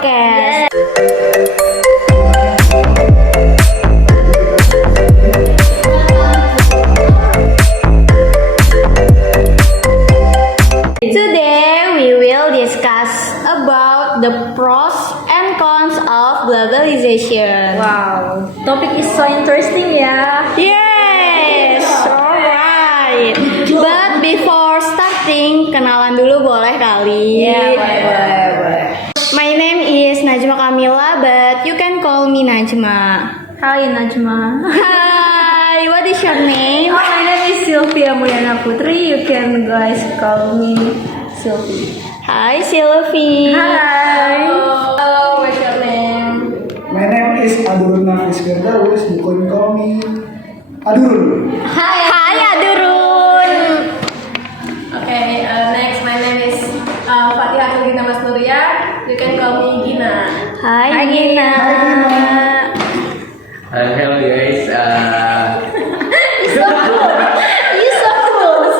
Podcast. Today we will discuss about the pros and cons of globalization. Wow, topic is so interesting ya. Yes, alright. But before starting, kenalan dulu boleh kali? Boleh. My name is Najma Kamila, but you can call me Najma. Hai Najma. Hi, what is your name? Oh, my name is Sylvia Mulyana Putri. You can guys call me Sylvie. Hi, Sylvie. Hi. Hello, what's your name? My name is Adurun Nafis Firdaus. You can call me Adurun. Hi, Adurun. Okay, next my name is Fatihah Gina Mas Nuria. You can call me Gina. Hi, Gina. Hello guys, You so cool.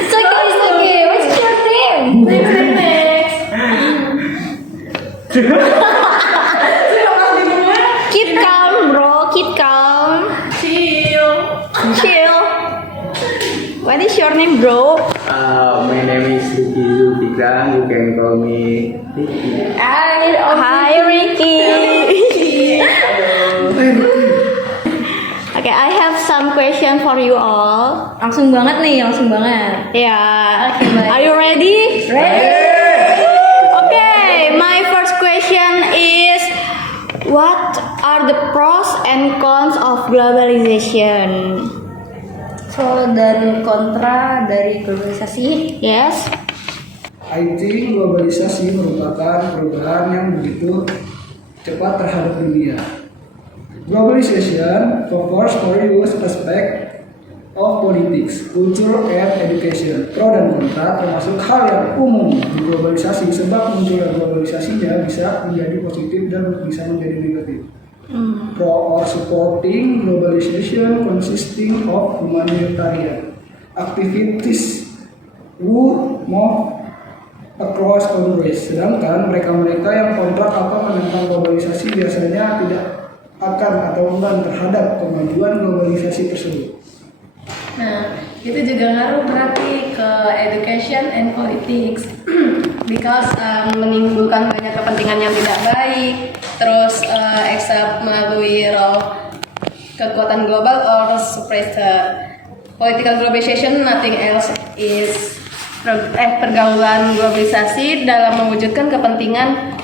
It's okay. What's your name? Next. Keep calm, bro. Keep calm. Chill. What is your name, bro? my name is Ricky Zulfikran. You can call me Ricky. Hi, Ricky. Okay, I have some question for you all. Langsung banget. Yeah. Okay, baik. Are you ready? Ready. Okay, my first question is, what are the pros and cons of globalization? Pro dan kontra dari globalisasi. Yes. IT globalisasi merupakan perubahan yang begitu cepat terhadap dunia. Globalization covers various aspects of politics, culture, and education. Pro dan kontra termasuk hal yang umum di globalisasi, sebab munculnya globalisasinya bisa menjadi positif dan bisa menjadi negatif. Pro or supporting globalization consisting of humanitarian activities who move across boundaries. Sedangkan mereka-mereka yang kontrak atau menentang globalisasi biasanya tidak akan atau enggan terhadap kemajuan globalisasi tersebut. Nah, itu juga ngaruh berarti ke education and politics because menimbulkan banyak kepentingan yang tidak baik, terus except melalui role kekuatan global or suppress political globalization. Nothing else is pergaulan globalisasi dalam mewujudkan kepentingan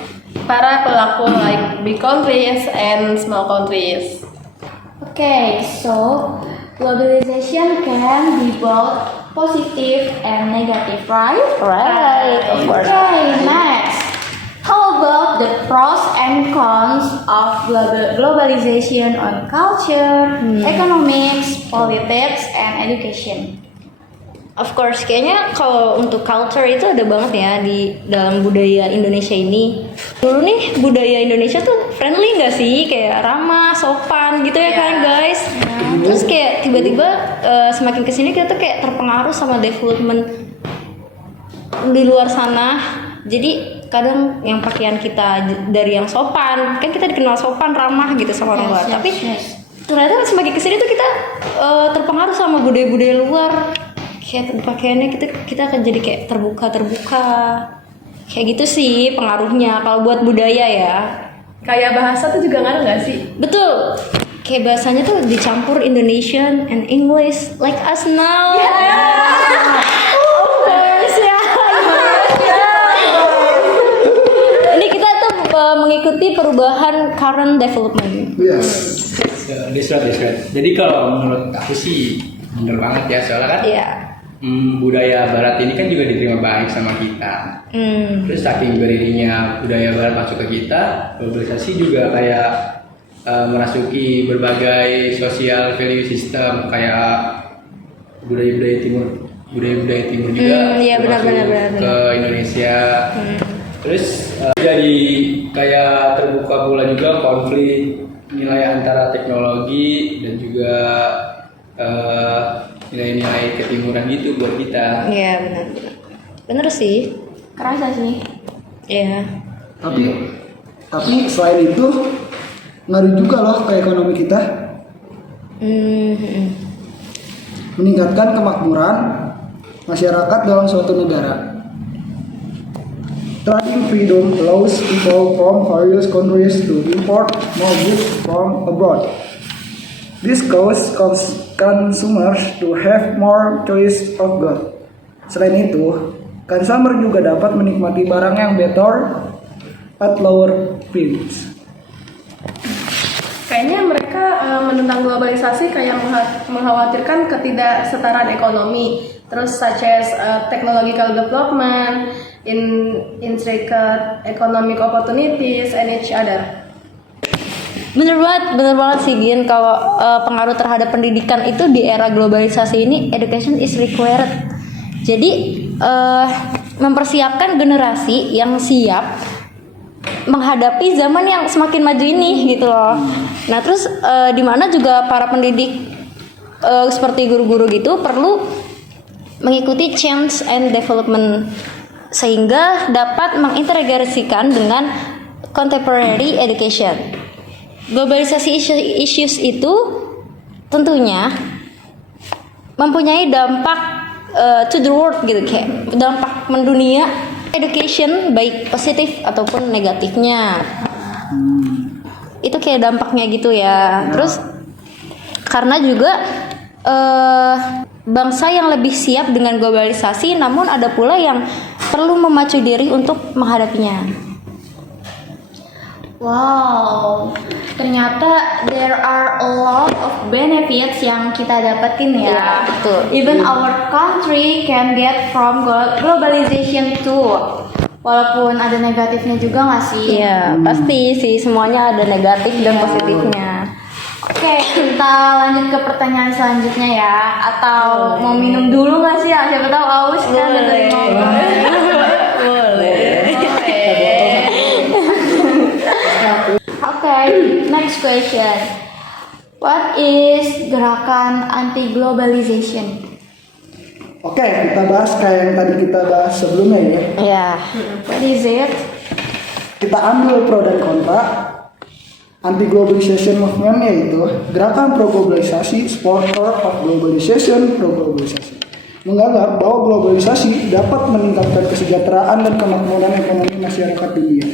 para pelaku like big countries and small countries. Okay, so globalization can be both positive and negative, right? Right, of course. Okay, next. How about the pros and cons of globalization on culture, economics, politics, and education? Of course, kayaknya kalau untuk culture itu ada banget ya di dalam budaya Indonesia ini. Dulu nih budaya Indonesia tuh friendly nggak sih? Kayak ramah, sopan gitu ya kan guys. Terus kayak tiba-tiba semakin kesini kita tuh kayak terpengaruh sama development di luar sana. Jadi kadang yang pakaian kita dari yang sopan, kan kita dikenal sopan, ramah gitu sama orang luar. Tapi ternyata semakin kesini tuh kita terpengaruh sama budaya-budaya luar. Kayak pakaiannya kita akan jadi kayak terbuka kayak gitu sih pengaruhnya kalau buat budaya ya. Kayak bahasa tuh juga ngaruh nggak sih? Betul, kayak bahasanya tuh dicampur Indonesian and English like us now. Of course ya. Ini kita tuh mengikuti perubahan current development. Yes. That's right. Jadi kalau menurut aku sih bener banget ya, soalnya kan Iya. budaya Barat ini kan juga diterima baik sama kita. Terus saking berdirinya budaya Barat masuk ke kita, globalisasi juga kayak merasuki berbagai sosial value system kayak budaya-budaya timur juga iya, masuk benar. ke Indonesia. Terus jadi kayak terbuka pula juga konflik nilai antara teknologi dan juga nilai-nilai ketimuran gitu buat kita. Iya benar sih. Kerasa sih. Iya. Tapi selain itu ngaruh juga loh ke ekonomi kita. Meningkatkan kemakmuran masyarakat dalam suatu negara. Trading freedom allows people from various countries to import more goods from abroad. This causes consumers to have more choice of goods. Selain itu, consumer juga dapat menikmati barang yang better at lower price. Kayaknya mereka menentang globalisasi kayak mengkhawatirkan ketidaksetaraan ekonomi, terus such as technological development, intricate economic opportunities and each other. Bener banget sih Gin, kalau pengaruh terhadap pendidikan itu di era globalisasi ini, education is required. Jadi mempersiapkan generasi yang siap menghadapi zaman yang semakin maju ini gitu loh. Nah terus di mana juga para pendidik seperti guru-guru gitu perlu mengikuti change and development sehingga dapat mengintegrasikan dengan contemporary education. Globalisasi issues itu tentunya mempunyai dampak to the world gitu, kayak dampak mendunia education baik positif ataupun negatifnya. Itu kayak dampaknya gitu ya. Terus karena juga bangsa yang lebih siap dengan globalisasi, namun ada pula yang perlu memacu diri untuk menghadapinya. Wow, ternyata there are a lot of benefits yang kita dapetin ya. Ya, betul. Even our country can get from globalization too. Walaupun ada negatifnya juga nggak sih? Iya, pasti sih semuanya ada negatif dan positifnya. Oke, kita lanjut ke pertanyaan selanjutnya ya. Atau mau minum dulu nggak sih? Siapa tahu haus kan dari ngobrol. Okay, next question. What is gerakan anti-globalization? Oke, kita bahas kayak yang tadi kita bahas sebelumnya ya. Iya. What is it? Kita ambil pro dan kontra. Anti-globalization movement yaitu gerakan pro-globalisasi, supporter of globalization, pro-globalisasi. Menganggap bahwa globalisasi dapat meningkatkan kesejahteraan dan kemakmuran ekonomi masyarakat dunia.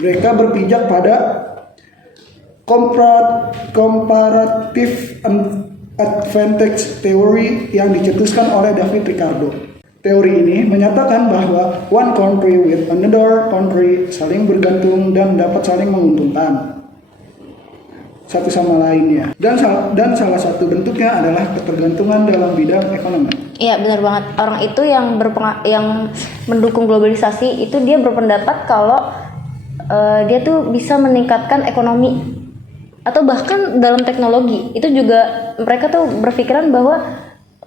Mereka berpijak pada comparative advantage theory yang dicetuskan oleh David Ricardo. Teori ini menyatakan bahwa one country with another country saling bergantung dan dapat saling menguntungkan satu sama lainnya. Dan salah satu bentuknya adalah ketergantungan dalam bidang ekonomi. Iya benar banget. Orang itu yang mendukung globalisasi itu dia berpendapat kalau dia tuh bisa meningkatkan ekonomi atau bahkan dalam teknologi. Itu juga mereka tuh berpikiran bahwa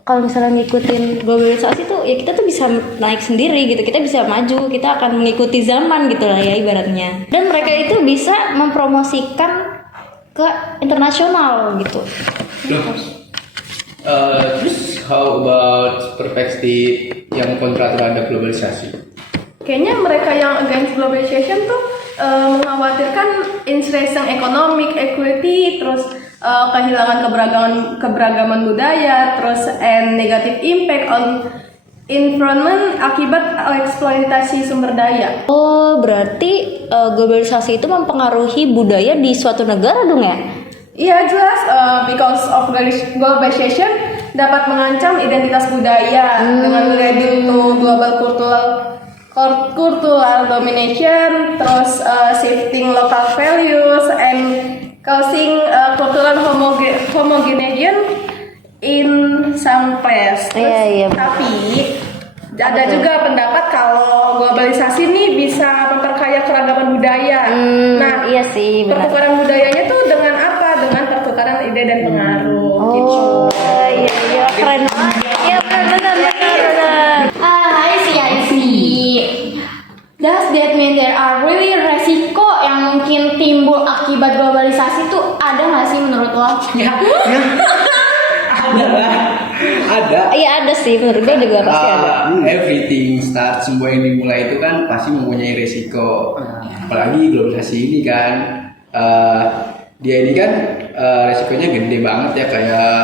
kalau misalnya ngikutin globalisasi tuh ya kita tuh bisa naik sendiri gitu, kita bisa maju, kita akan mengikuti zaman gitu lah ya ibaratnya. Dan mereka itu bisa mempromosikan ke internasional gitu. Terus how about perspektif yang kontra terhadap globalisasi? Kayaknya mereka yang against globalization tuh mengkhawatirkan insertion economic equity, terus kehilangan keberagaman budaya, terus and negative impact on environment akibat eksploitasi sumber daya. Oh, berarti globalisasi itu mempengaruhi budaya di suatu negara dong ya? Iya jelas, because of globalization dapat mengancam identitas budaya dengan leading to global cultural domination, terus shifting local values and causing cultural homogenization in some place. Iya. Tapi ada juga pendapat kalau globalisasi ini bisa memperkaya keragaman budaya. Nah, iya sih, benar. pertukaran budayanya tuh dengan apa? Dengan pertukaran ide dan pengaruh. Oh, iya, keren banget. Iya, benar. I see. Does that mean there are really resiko yang mungkin timbul akibat globalisasi tuh ada nggak sih menurut lo? Ya. Ada lah. Ada. Iya ada sih, menurut gue juga pasti ada. Everything start, semua yang dimulai itu kan pasti mempunyai resiko. Apalagi globalisasi ini kan, dia ini kan resikonya gede banget ya, kayak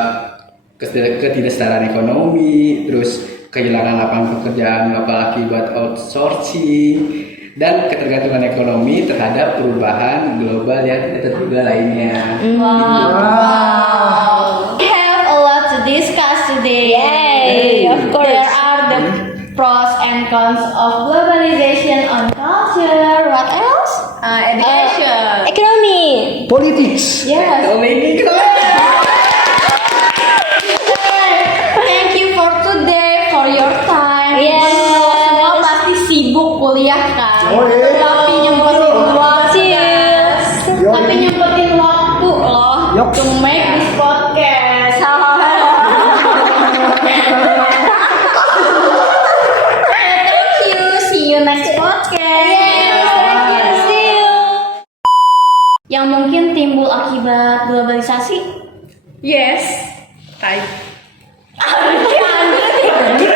ketidaksetaraan ekonomi, terus kehilangan lapangan pekerjaan apalagi buat outsourcing, dan ketergantungan ekonomi terhadap perubahan global yang tidak terduga lainnya. We have a lot to discuss today. Yay, of course. There are the pros and cons of globalization on culture. What else? Education. Ekonomi. Politics. Yes. Thank you for today, for your time. Yes. Semua pasti sibuk kuliah kan. Oh, iya. Tapi nyempetin waktu. Cheers. Yo. Tapi nyempetin waktu loh Yok. to make this podcast. Thank you. See you next podcast. See you. Yang mungkin timbul akibat globalisasi. Yes. Type. Anjir.